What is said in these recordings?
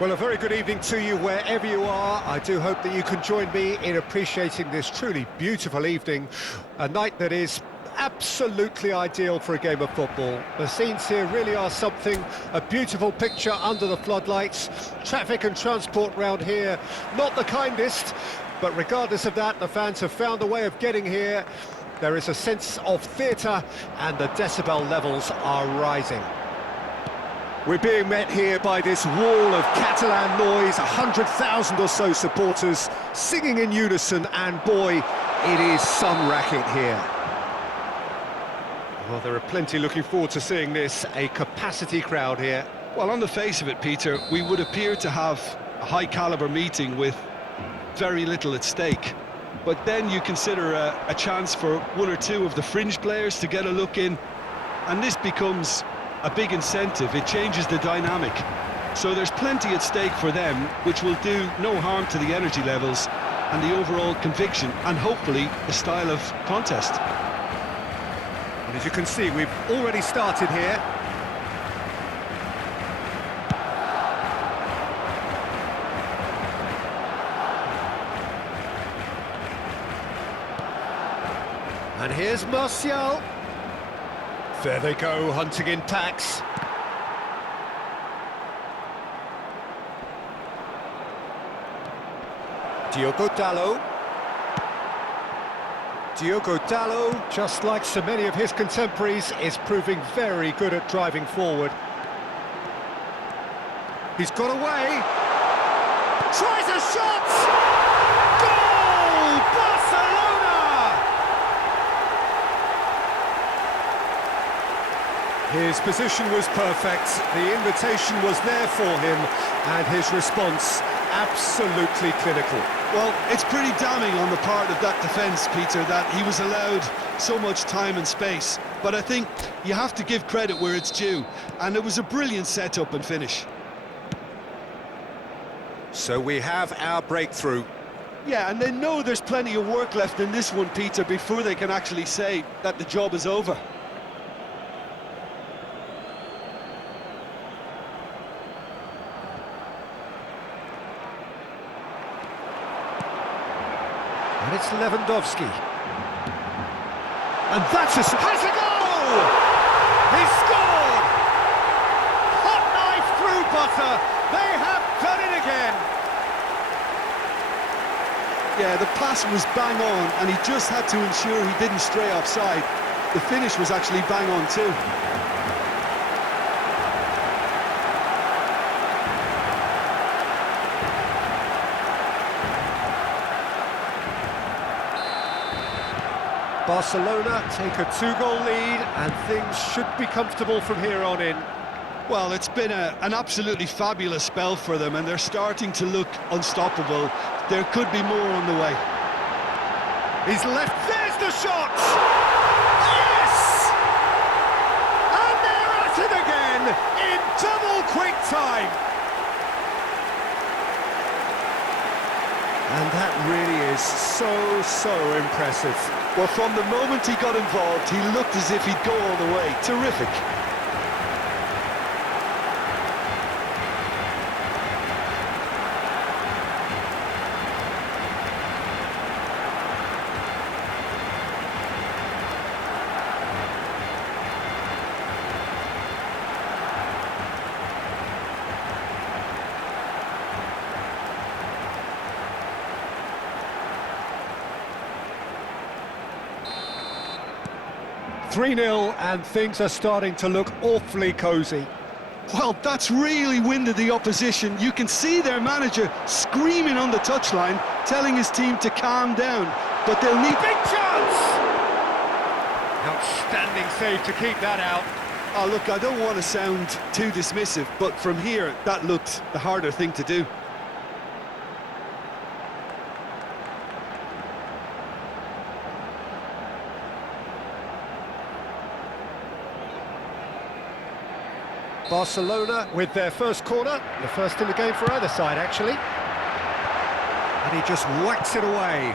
Well, a very good evening to you wherever you are. I do hope that you can join me in appreciating this truly beautiful evening, a night that is absolutely ideal for a game of football. The scenes here really are something, a beautiful picture under the floodlights. Traffic and transport round here, not the kindest, but regardless of that, the fans have found a way of getting here. There is a sense of theatre and the decibel levels are rising. We're being met here by this wall of Catalan noise, 100,000 or so supporters singing in unison, and boy, it is some racket here. Well, there are plenty looking forward to seeing this, a capacity crowd here. Well, on the face of it, Peter, we would appear to have a high-caliber meeting with very little at stake. But then you consider a chance for one or two of the fringe players to get a look in, and this becomes a big incentive. It changes the dynamic. So there's plenty at stake for them, which will do no harm to the energy levels and the overall conviction, and hopefully the style of contest. And as you can see, we've already started here. And here's Martial. There they go, hunting in packs. Diogo Dalot. Diogo Dalot, just like so many of his contemporaries, is proving very good at driving forward. He's got away. Tries a shot! Goal! Barcelona! His position was perfect, the invitation was there for him, and his response absolutely clinical. Well, it's pretty damning on the part of that defence, Peter, that he was allowed so much time and space. But I think you have to give credit where it's due, and it was a brilliant set-up and finish. So we have our breakthrough. Yeah, and they know there's plenty of work left in this one, Peter, before they can actually say that the job is over. And it's Lewandowski. And that's a... has a goal! He scored! Hot knife through butter. They have done it again. Yeah, the pass was bang on, and he just had to ensure he didn't stray offside. The finish was actually bang on too. Barcelona take a two-goal lead, and things should be comfortable from here on in. Well, it's been an absolutely fabulous spell for them, and they're starting to look unstoppable. There could be more on the way. He's left, there's the shot! Yes! And they're at it again, in double quick time! And that really is so impressive. Well, from the moment he got involved, he looked as if he'd go all the way. Terrific. "3-0, and things are starting to look awfully cosy. Well, that's really winded the opposition. You can see their manager screaming on the touchline, telling his team to calm down, but they'll need... Big chance! Outstanding save to keep that out. Oh, look, I don't want to sound too dismissive, but from here, that looked the harder thing to do. Barcelona with their first corner, the first in the game for either side, actually. And he just whacks it away.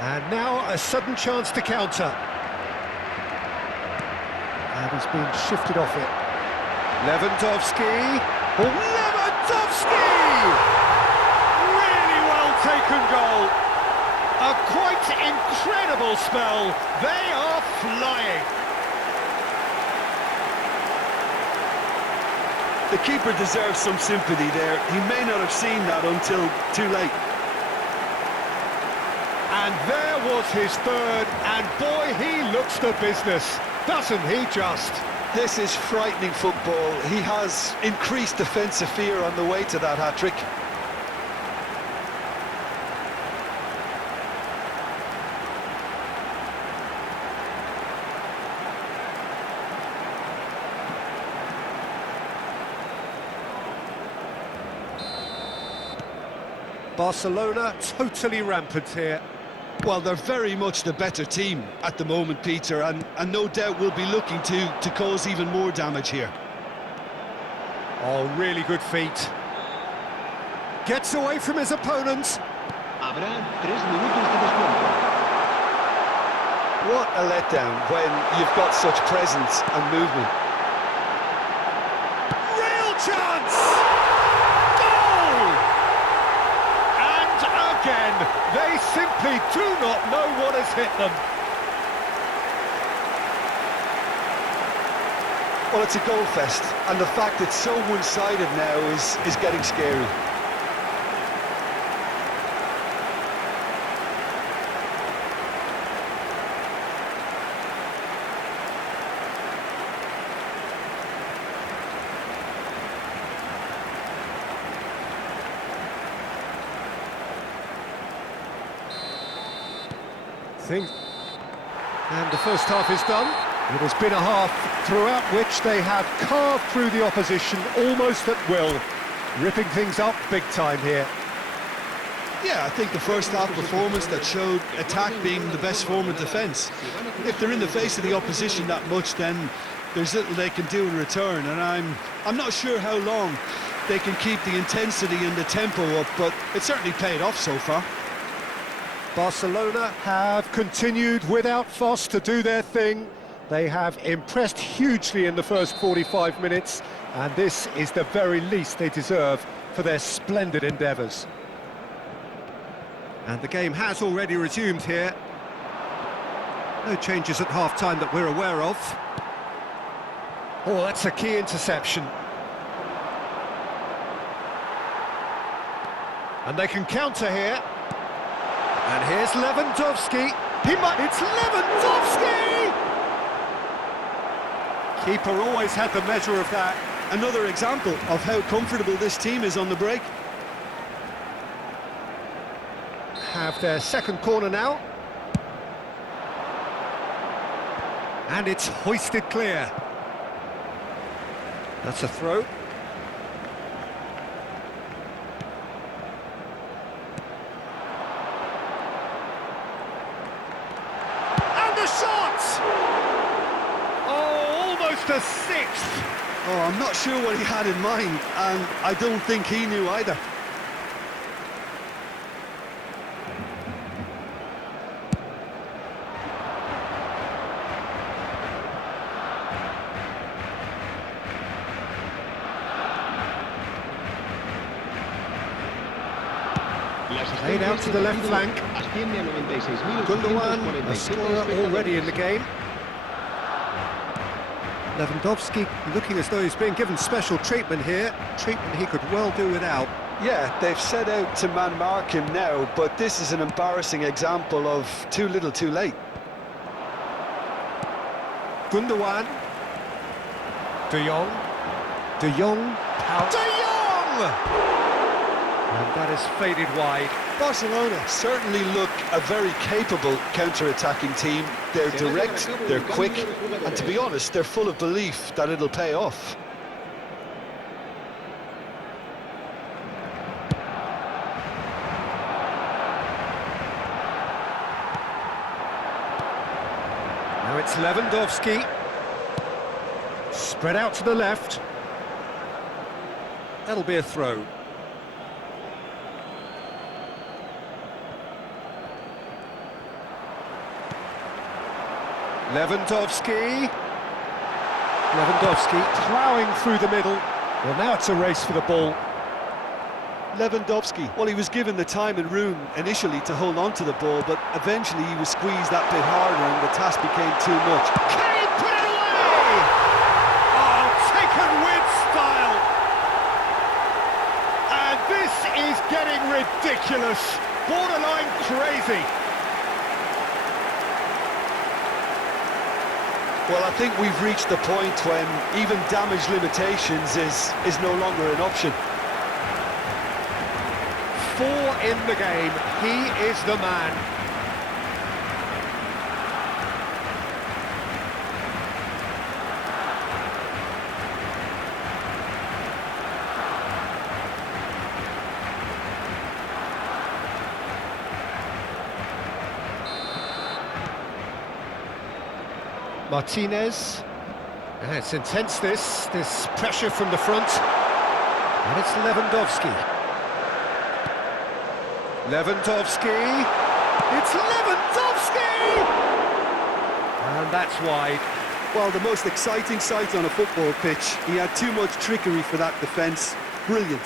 And now a sudden chance to counter. And he's been shifted off it. Lewandowski. Oh, Lewandowski! Really well taken goal. A quite incredible spell. They are flying. The keeper deserves some sympathy there. He may not have seen that until too late. And there was his third, and boy, he looks the business, doesn't he just? This is frightening football. He has increased defensive fear on the way to that hat-trick. Barcelona totally rampant here. Well, they're very much the better team at the moment, Peter, and no doubt will be looking to cause even more damage here. Oh, really good feet. Gets away from his opponents. What a letdown when you've got such presence and movement. Real chance! Goal! And again, they simply do not know what has hit them. Well, it's a goal fest, and the fact it's so one-sided now is getting scary. And the first half is done. It has been a half throughout which they have carved through the opposition almost at will, ripping things up big time here. Yeah, I think the first half performance that showed attack being the best form of defence. If they're in the face of the opposition that much, then there's little they can do in return, and I'm not sure how long they can keep the intensity and the tempo up, but it certainly paid off so far. Barcelona have continued without fuss to do their thing. They have impressed hugely in the first 45 minutes, and this is the very least they deserve for their splendid endeavours. And the game has already resumed here. No changes at half-time that we're aware of. Oh, that's a key interception. And they can counter here. And here's Lewandowski. It's Lewandowski! Keeper always had the measure of that. Another example of how comfortable this team is on the break. Have their second corner now. And it's hoisted clear. That's a throw. A sixth. Oh, I'm not sure what he had in mind, and I don't think he knew either. Laid out to the left flank. Gundogan, a scorer already in the game. Lewandowski looking as though he's being given special treatment here, treatment he could well do without. Yeah, they've set out to man-mark him now, but this is an embarrassing example of too little too late. Gundogan. De Jong. De Jong. De Jong! And that is faded wide. Barcelona certainly look a very capable counter-attacking team. They're direct, they're quick, and to be honest, they're full of belief that it'll pay off. Now it's Lewandowski. Spread out to the left. That'll be a throw. Lewandowski ploughing through the middle. Well, now it's a race for the ball. Lewandowski, well, he was given the time and room initially to hold on to the ball, but eventually he was squeezed that bit harder and the task became too much. Can he put it away? Oh, taken with style. And this is getting ridiculous, borderline crazy. Well, I think we've reached the point when even damage limitations is no longer an option. 4 in the game, he is the man. Martinez. It's intense, this pressure from the front. And it's Lewandowski. Lewandowski. It's Lewandowski! And that's wide. Well, the most exciting sight on a football pitch. He had too much trickery for that defence. Brilliant.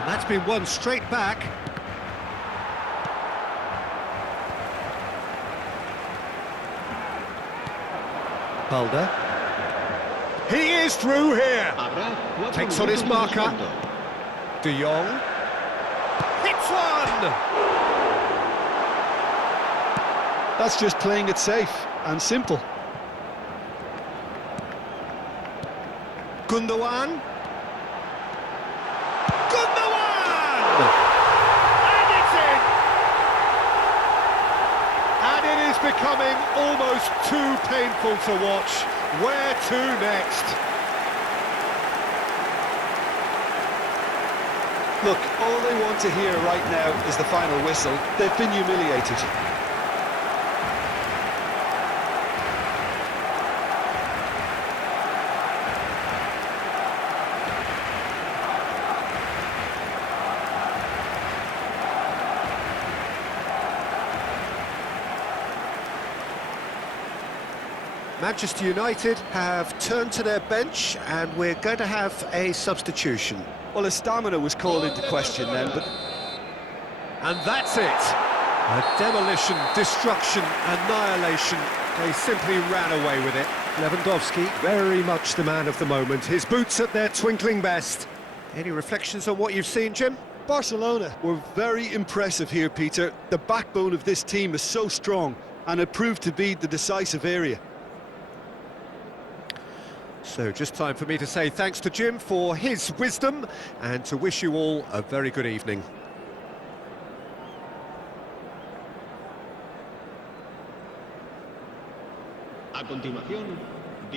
And that's been won straight back. Balder. He is through here. Takes on his marker. De Jong. Hits one! That's just playing it safe and simple. Gundogan. And it's in! And it is becoming almost too painful to watch. Where to next? Look, all they want to hear right now is the final whistle. They've been humiliated. Manchester United have turned to their bench and we're going to have a substitution. Well, his stamina was called into question then, but... And that's it! A demolition, destruction, annihilation. They simply ran away with it. Lewandowski, very much the man of the moment. His boots at their twinkling best. Any reflections on what you've seen, Jim? Barcelona were very impressive here, Peter. The backbone of this team is so strong, and it proved to be the decisive area. So just time for me to say thanks to Jim for his wisdom and to wish you all a very good evening. A continuación,